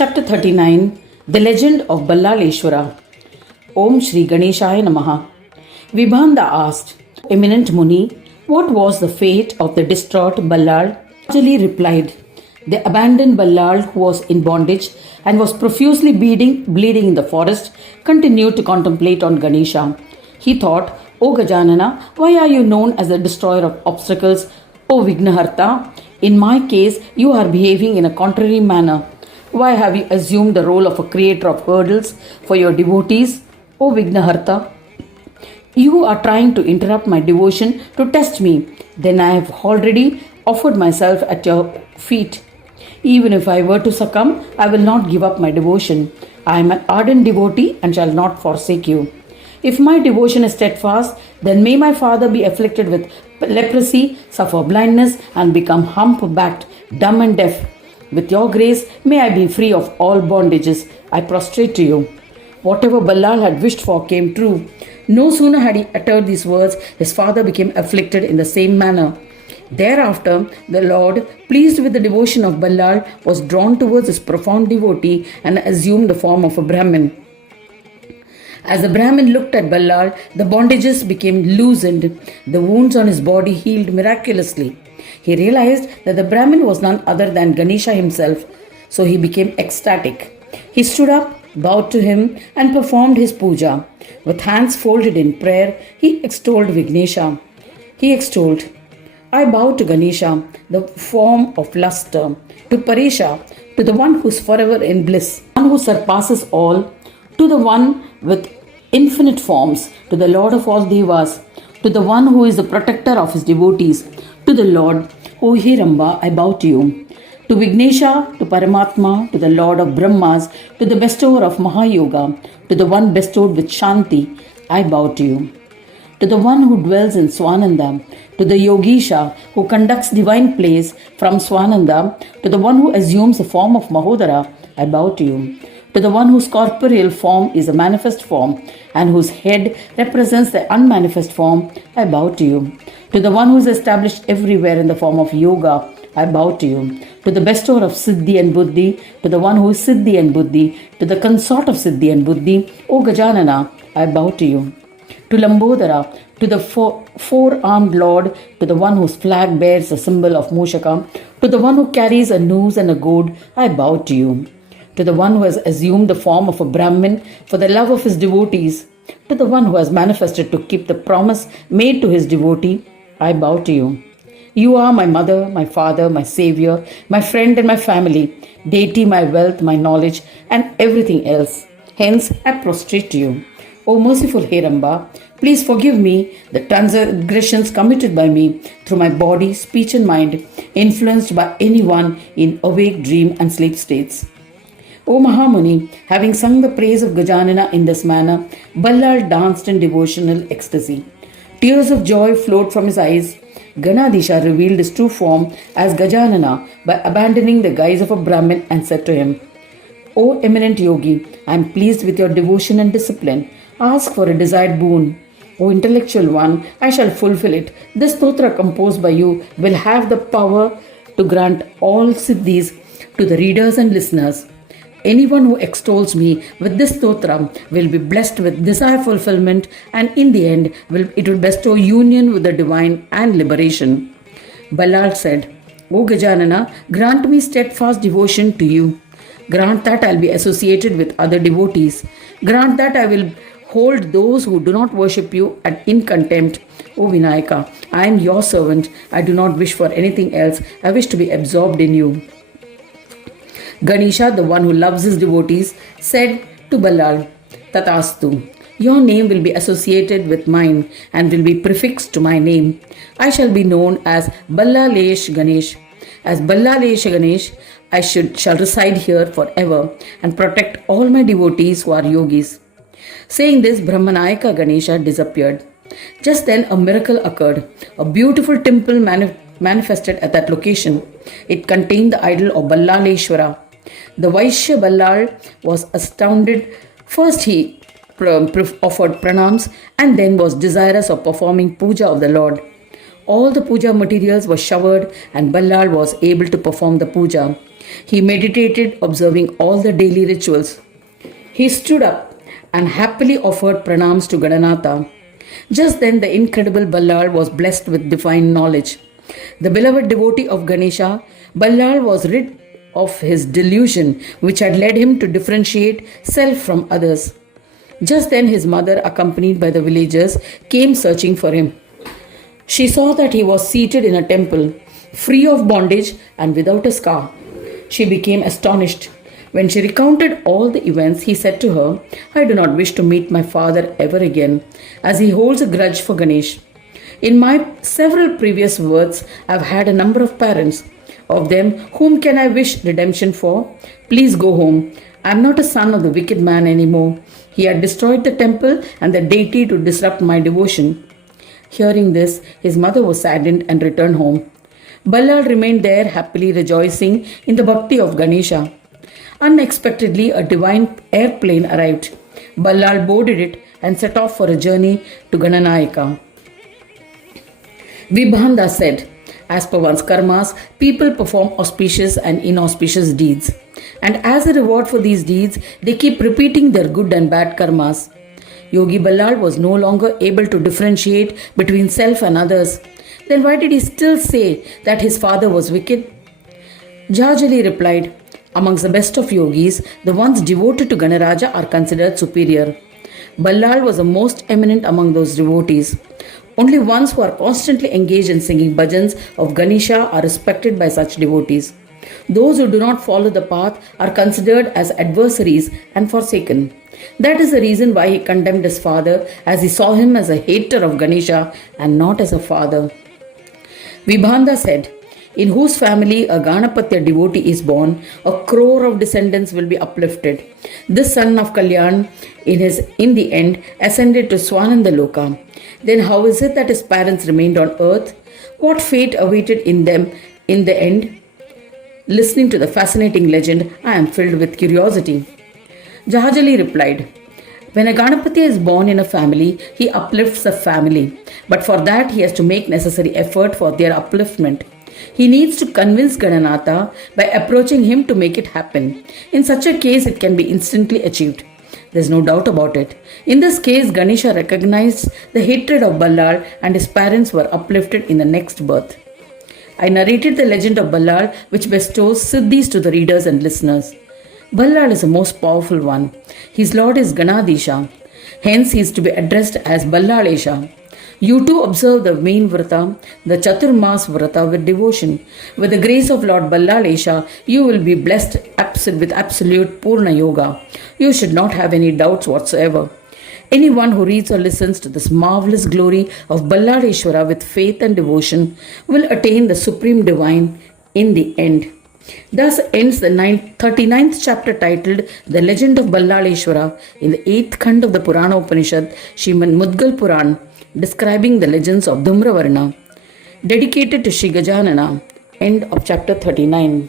Chapter 39 The Legend of Ballaleshwara. Om Shri Ganeshaya Namaha. Vibhanda asked, Eminent Muni, what was the fate of the distraught Ballal? Anjali replied, the abandoned Ballal, who was in bondage and was profusely bleeding in the forest, continued to contemplate on Ganesha. He thought, O Gajanana, why are you known as the destroyer of obstacles? O Vignaharta, in my case, you are behaving in a contrary manner. Why have you assumed the role of a creator of hurdles for your devotees? O Vignaharta, you are trying to interrupt my devotion to test me. Then I have already offered myself at your feet. Even if I were to succumb, I will not give up my devotion. I am an ardent devotee and shall not forsake you. If my devotion is steadfast, then may my father be afflicted with leprosy, suffer blindness, and become hump-backed, dumb and deaf. With your grace, may I be free of all bondages. I prostrate to you. Whatever Ballal had wished for came true. No sooner had he uttered these words, his father became afflicted in the same manner. Thereafter, the Lord, pleased with the devotion of Ballal, was drawn towards his profound devotee and assumed the form of a Brahmin. As the Brahmin looked at Ballal, the bondages became loosened. The wounds on his body healed miraculously. He realized that the Brahmin was none other than Ganesha himself, so he became ecstatic. He stood up, bowed to him, and performed his puja. With hands folded in prayer, he extolled Vignesha. He extolled, I bow to Ganesha, the form of luster, to Paresha, to the one who is forever in bliss, one who surpasses all, to the one with infinite forms, to the Lord of all Devas, to the one who is the protector of his devotees, to the Lord, O Hiramba, I bow to you. To Vignesha, to Paramatma, to the Lord of Brahmas, to the bestower of Mahayoga, to the one bestowed with Shanti, I bow to you. To the one who dwells in Swananda, to the Yogisha who conducts divine plays from Swananda, to the one who assumes the form of Mahodara, I bow to you. To the one whose corporeal form is a manifest form and whose head represents the unmanifest form, I bow to you. To the one who is established everywhere in the form of yoga, I bow to you. To the bestower of Siddhi and Buddhi, to the one who is Siddhi and Buddhi, to the consort of Siddhi and Buddhi, O Gajanana, I bow to you. To Lambodara, to the four-armed Lord, to the one whose flag bears the symbol of Moshaka, to the one who carries a noose and a goad, I bow to you. To the one who has assumed the form of a Brahmin for the love of his devotees, to the one who has manifested to keep the promise made to his devotee, I bow to you. You are my mother, my father, my savior, my friend and my family, deity, my wealth, my knowledge, and everything else. Hence, I prostrate to you. O merciful Hiramba, please forgive me the transgressions committed by me through my body, speech and mind, influenced by anyone in awake, dream and sleep states. O Mahamuni, having sung the praise of Gajanana in this manner, Ballal danced in devotional ecstasy. Tears of joy flowed from his eyes. Ganadisha revealed his true form as Gajanana by abandoning the guise of a Brahmin and said to him, O eminent yogi, I am pleased with your devotion and discipline. Ask for a desired boon. O intellectual one, I shall fulfill it. This stotra composed by you will have the power to grant all siddhis to the readers and listeners. Anyone who extols me with this stotra will be blessed with desire fulfillment, and in the end it will bestow union with the divine and liberation. Ballal said, O Gajanana, grant me steadfast devotion to you. Grant that I will be associated with other devotees. Grant that I will hold those who do not worship you in contempt. O Vinayaka, I am your servant. I do not wish for anything else. I wish to be absorbed in you. Ganesha, the one who loves his devotees, said to Ballal, Tatastu, your name will be associated with mine and will be prefixed to my name. I shall be known as Ballalesh Ganesh. As Ballalesh Ganesh, I shall reside here forever and protect all my devotees who are yogis. Saying this, Brahmanayaka Ganesha disappeared. Just then a miracle occurred. A beautiful temple manifested at that location. It contained the idol of Ballaleshwara. The Vaishya Ballal was astounded. First he offered pranams and then was desirous of performing puja of the Lord. All the puja materials were showered and Ballal was able to perform the puja. He meditated, observing all the daily rituals. He stood up and happily offered pranams to Gananatha. Just then the incredible Ballal was blessed with divine knowledge. The beloved devotee of Ganesha, Ballal was rid of his delusion which had led him to differentiate self from others. Just then his mother, accompanied by the villagers, came searching for him. She saw that he was seated in a temple, free of bondage and without a scar. She became astonished. When she recounted all the events, he said to her, "I do not wish to meet my father ever again, as he holds a grudge for Ganesh. In my several previous births, I have had a number of parents. Of them, whom can I wish redemption for? Please go home. I am not a son of the wicked man anymore. He had destroyed the temple and the deity to disrupt my devotion." Hearing this, his mother was saddened and returned home. Ballal remained there happily rejoicing in the Bhakti of Ganesha. Unexpectedly, a divine airplane arrived. Ballal boarded it and set off for a journey to Ashtavinayaka. Vibhanda said, "As per one's karmas, people perform auspicious and inauspicious deeds. And as a reward for these deeds, they keep repeating their good and bad karmas." Yogi Ballal was no longer able to differentiate between self and others. Then why did he still say that his father was wicked? Jajali replied, "Amongst the best of yogis, the ones devoted to Ganaraja are considered superior. Ballal was the most eminent among those devotees. Only ones who are constantly engaged in singing bhajans of Ganesha are respected by such devotees. Those who do not follow the path are considered as adversaries and forsaken. That is the reason why he condemned his father, as he saw him as a hater of Ganesha and not as a father." Vibhanda said, "In whose family a Ganapatya devotee is born, a crore of descendants will be uplifted. This son of Kalyan, in the end, ascended to Swananda Loka. Then how is it that his parents remained on earth? What fate awaited in them in the end? Listening to the fascinating legend, I am filled with curiosity." Jahajali replied, "When a Ganapati is born in a family, he uplifts the family. But for that, he has to make necessary effort for their upliftment. He needs to convince Gananatha by approaching him to make it happen. In such a case, it can be instantly achieved. There's no doubt about it. In this case, Ganesha recognized the hatred of Ballal and his parents were uplifted in the next birth." I narrated the legend of Ballal, which bestows siddhis to the readers and listeners. Ballal is the most powerful one. His lord is Ganadisha. Hence, he is to be addressed as Ballalesha. You too observe the main vrata, the Chaturmas vrata, with devotion. With the grace of Lord Ballalesha, you will be blessed with absolute Purna Yoga. You should not have any doubts whatsoever. Anyone who reads or listens to this marvelous glory of Ballaleshwara with faith and devotion will attain the supreme divine in the end. Thus ends the 39th chapter titled The Legend of Ballaleshwara in the 8th Khand of the Purana Upanishad, Srimad Mudgal Puran, describing the legends of Dhumravarna. Dedicated to Shri Gajanana. End of chapter 39.